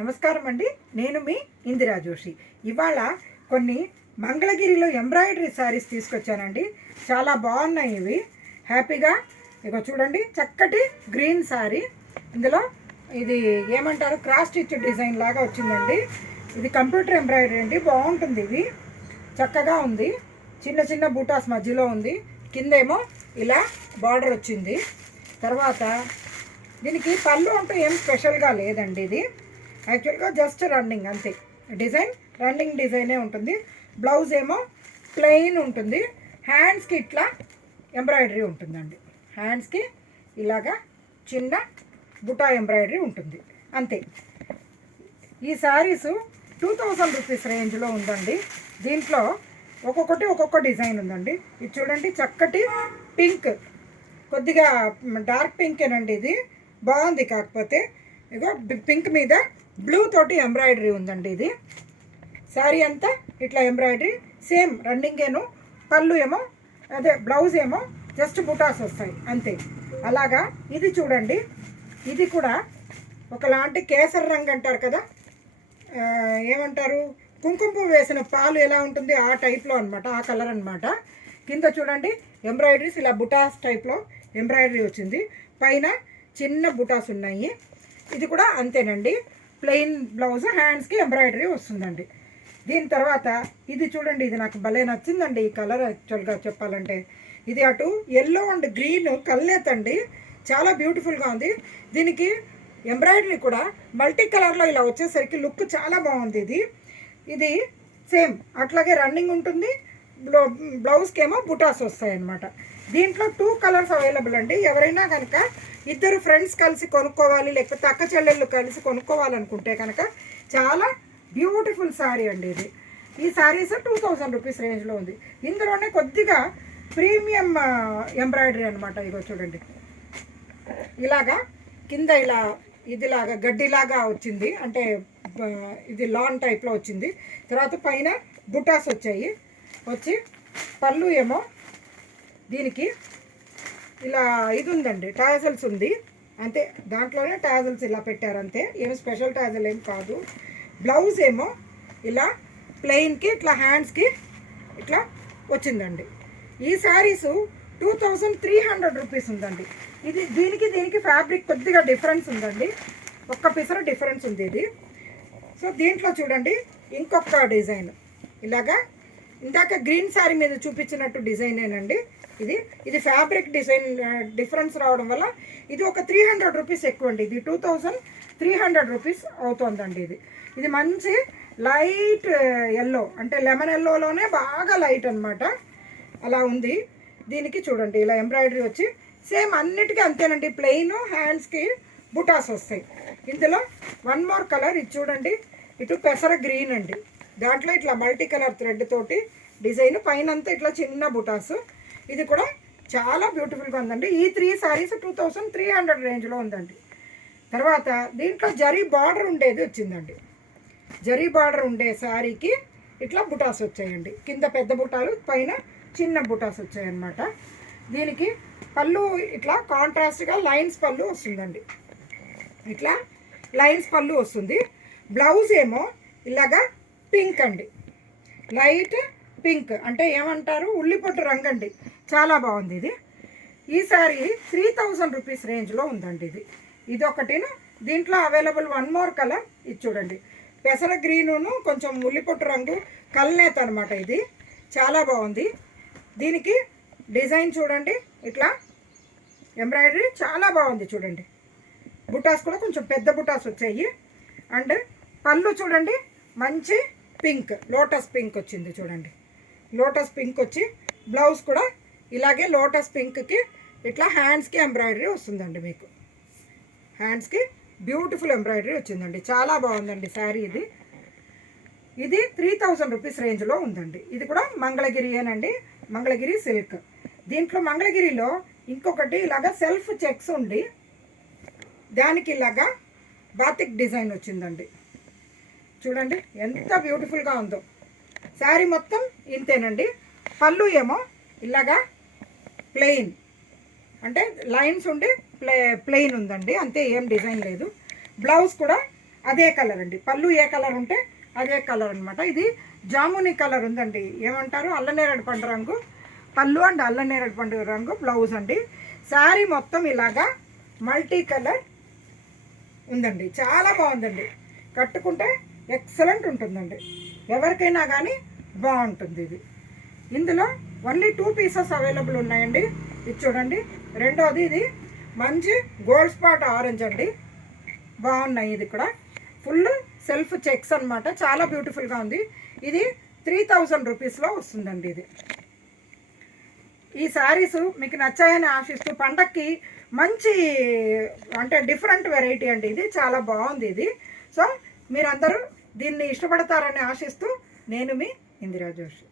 నమస్కారం అండి. నేను మీ ఇందిరా జోషి. ఇవాళ కొన్ని మంగళగిరిలో ఎంబ్రాయిడరీ శారీస్ తీసుకొచ్చానండి. చాలా బాగున్నాయి ఇవి. హ్యాపీగా ఇక చూడండి, చక్కటి గ్రీన్ శారీ. ఇందులో ఇది ఏమంటారు, క్రాస్ స్టిచ్ డిజైన్ లాగా వచ్చిందండి. ఇది కంప్యూటర్ ఎంబ్రాయిడరీ అండి, బాగుంటుంది. ఇది చక్కగా ఉంది. చిన్న చిన్న బూటాస్ మధ్యలో ఉంది. కిందేమో ఇలా బార్డర్ వచ్చింది. తర్వాత దీనికి పళ్ళు అంటూ ఏం స్పెషల్గా లేదండి. ఇది యాక్చువల్గా జస్ట్ రన్నింగ్ అంతే. డిజైన్ రన్నింగ్ డిజైనే ఉంటుంది. బ్లౌజ్ ఏమో ప్లెయిన్ ఉంటుంది. హ్యాండ్స్కి ఇట్లా ఎంబ్రాయిడరీ ఉంటుందండి. హ్యాండ్స్కి ఇలాగా చిన్న బుటా ఎంబ్రాయిడరీ ఉంటుంది అంతే. ఈ శారీస్ 2000 రూపీస్ రేంజ్లో ఉందండి. దీంట్లో ఒక్కొక్కటి ఒక్కొక్క డిజైన్ ఉందండి. ఇది చూడండి, చక్కటి పింక్, కొద్దిగా డార్క్ పింకేనండి. ఇది బాగుంది. కాకపోతే ఇగో పింక్ మీద బ్లూ తోటి ఎంబ్రాయిడరీ ఉందండి. ఇది శారీ అంతా ఇట్లా ఎంబ్రాయిడరీ సేమ్ రన్నింగేను. పళ్ళు ఏమో అదే, బ్లౌజ్ ఏమో జస్ట్ బుటాస్ వస్తాయి అంతే. అలాగా ఇది చూడండి, ఇది కూడా ఒకలాంటి కేసరి రంగు అంటారు కదా, ఏమంటారు, కుంకుమ పువ్వు వేసిన పాలు ఎలా ఉంటుంది ఆ టైప్లో అనమాట, ఆ కలర్ అనమాట. కింద చూడండి ఎంబ్రాయిడరీస్ ఇలా బుటాస్ టైప్లో ఎంబ్రాయిడరీ వచ్చింది. పైన చిన్న బుటాస్ ఉన్నాయి. ఇది కూడా అంతేనండి, ప్లెయిన్ బ్లౌజ్, హ్యాండ్స్కి ఎంబ్రాయిడరీ వస్తుందండి. దీని తర్వాత ఇది చూడండి, ఇది నాకు భలే నచ్చిందండి ఈ కలర్. యాక్చువల్గా చెప్పాలంటే ఇది అటు ఎల్లో అండ్ గ్రీన్ కల్నేతండి, చాలా బ్యూటిఫుల్గా ఉంది. దీనికి ఎంబ్రాయిడరీ కూడా మల్టీ కలర్లో ఇలా వచ్చేసరికి లుక్ చాలా బాగుంది. ఇది సేమ్ అట్లాగే రన్నింగ్ ఉంటుంది. బ్లౌజ్కి ఏమో బుటాస్ వస్తాయి అన్నమాట. దీంట్లో 2 కలర్స్ అవైలబుల్ అండి. ఎవరైనా కనుక ఇద్దరు ఫ్రెండ్స్ కలిసి కొనుక్కోవాలి, లేకపోతే అక్క చెల్లెళ్ళు కలిసి కొనుక్కోవాలనుకుంటే కనుక చాలా బ్యూటిఫుల్ శారీ అండి ఇది. ఈ శారీస్ 2000 రూపీస్ రేంజ్లో ఉంది. ఇందులోనే కొద్దిగా ప్రీమియం ఎంబ్రాయిడరీ అనమాట. ఇగో చూడండి, ఇలాగా కింద ఇలా ఇదిలాగా గడ్డిలాగా వచ్చింది, అంటే ఇది లాన్ టైప్లో వచ్చింది. తర్వాత పైన బుటాస్ వచ్చి పళ్ళు ఏమో దీనికి ఇలా ఇది ఉందండి, టాజల్స్ ఉంది అంతే. దాంట్లోనే టాజల్స్ ఇలా పెట్టారు అంతే, ఏమి స్పెషల్ టాజల్ ఏం కాదు. బ్లౌజ్ ఏమో ఇలా ప్లెయిన్కి ఇట్లా హ్యాండ్స్కి ఇట్లా వచ్చిందండి. ఈ శారీసు 2300 రూపీస్ ఉందండి. ఇది దీనికి ఫ్యాబ్రిక్ కొద్దిగా డిఫరెన్స్ ఉందండి, ఒక్క పిసర డిఫరెన్స్ ఉంది ఇది. సో దీంట్లో చూడండి ఇంకొక డిజైన్, ఇలాగా ఇందాక గ్రీన్ శారీ మీద చూపించినట్టు డిజైనేనండి. ఇది ఫ్యాబ్రిక్ డిజైన్ డిఫరెన్స్ రావడం వల్ల ఇది ఒక 300 రూపీస్ ఎక్కువ అండి. ఇది 2300 రూపీస్ అవుతుందండి. ఇది మంచి లైట్ ఎల్లో, అంటే లెమన్ ఎల్లోలోనే బాగా లైట్ అనమాట, అలా ఉంది. దీనికి చూడండి ఇలా ఎంబ్రాయిడరీ వచ్చి సేమ్ అన్నిటికీ అంతేనండి, ప్లెయిన్, హ్యాండ్స్కి బుటాస్ వస్తాయి. ఇందులో 1 మోర్ కలర్, ఇది చూడండి, ఇటు పెసర గ్రీన్ అండి. దాంట్లో ఇట్లా మల్టీ కలర్ థ్రెడ్ తోటి డిజైన్, పైన అంతా ఇట్లా చిన్న బుటాస్. ఇది కూడా చాలా బ్యూటిఫుల్గా ఉందండి. ఈ 3 శారీస్ 2300 రేంజ్లో ఉందండి. తర్వాత దీంట్లో జరీ బార్డర్ ఉండేది వచ్చిందండి. జరీ బార్డర్ ఉండే శారీకి ఇట్లా బుటాస్ వచ్చాయండి. కింద పెద్ద బుటాలు, పైన చిన్న బుటాస్ వచ్చాయన్నమాట. దీనికి పళ్ళు ఇట్లా కాంట్రాస్ట్గా లైన్స్ పళ్ళు వస్తుందండి. ఇట్లా లైన్స్ పళ్ళు వస్తుంది. బ్లౌజ్ ఏమో ఇలాగా పింక్ అండి, లైట్ పింక్, అంటే ఏమంటారు, ఉల్లిపొట్టు రంగు అండి. చాలా బాగుంది. ఈ శారీ 3000 రూపీస్ రేంజ్లో ఉందండి. ఇది ఒకటిను. దీంట్లో అవైలబుల్ 1 మోర్ కలర్, ఇది చూడండి, పెసర గ్రీనును కొంచెం ఉల్లిపొట్టు రంగు కల్నేత అనమాట. ఇది చాలా బాగుంది. దీనికి డిజైన్ చూడండి, ఇట్లా ఎంబ్రాయిడరీ చాలా బాగుంది. చూడండి బుటాస్ కూడా కొంచెం పెద్ద బుటాస్ వచ్చాయి. అండ్ పళ్ళు చూడండి, మంచి పింక్, లోటస్ పింక్ వచ్చింది. చూడండి లోటస్ పింక్ వచ్చి, బ్లౌజ్ కూడా ఇలాగే లోటస్ పింక్కి ఇట్లా హ్యాండ్స్కి ఎంబ్రాయిడరీ వస్తుందండి. మీకు హ్యాండ్స్కి బ్యూటిఫుల్ ఎంబ్రాయిడరీ వచ్చిందండి. చాలా బాగుందండి శారీ. ఇది 3000 రూపీస్ రేంజ్లో ఉందండి. ఇది కూడా మంగళగిరియేనండి, మంగళగిరి సిల్క్. దీంట్లో మంగళగిరిలో ఇంకొకటి ఇలాగా సెల్ఫ్ చెక్స్ ఉండి దానికి ఇలాగా బాతిక్ డిజైన్ వచ్చిందండి. చూడండి ఎంత బ్యూటిఫుల్గా ఉందో. శారీ మొత్తం ఇంతేనండి. పళ్ళు ఏమో ఇలాగా ప్లెయిన్, అంటే లైన్స్ ఉండి ప్లెయిన్ ఉందండి అంతే, ఏం డిజైన్ లేదు. బ్లౌజ్ కూడా అదే కలర్ అండి. పళ్ళు ఏ కలర్ ఉంటే అదే కలర్ అనమాట. ఇది జాముని కలర్ ఉందండి, ఏమంటారు, అల్లనేరేడు పండు రంగు పళ్ళు అండ్ అల్లనేరేడు పండు రంగు బ్లౌజ్ అండి. శారీ మొత్తం ఇలాగా మల్టీ కలర్ ఉందండి, చాలా బాగుందండి. కట్టుకుంటే ఎక్సలెంట్ ఉంటుందండి, ఎవరికైనా కానీ బాగుంటుంది ఇది. ఇందులో ఓన్లీ 2 పీసెస్ అవైలబుల్ ఉన్నాయండి. ఇది చూడండి. రెండోది ఇది మంచి గోల్డ్ స్పాట్ ఆరెంజ్ అండి, బాగున్నాయి. ఇది కూడా ఫుల్ సెల్ఫ్ చెక్స్ అనమాట, చాలా బ్యూటిఫుల్గా ఉంది. ఇది 3000 రూపీస్లో వస్తుందండి. ఇది ఈ శారీస్ మీకు నచ్చాయని ఆశిస్తూ, పండక్కి మంచి అంటే డిఫరెంట్ వెరైటీ అండి, ఇది చాలా బాగుంది ఇది. సో మీరందరూ దీన్ని ఇష్టపడతారని ఆశిస్తూ, నేను మీ ఇందిరా జోషి.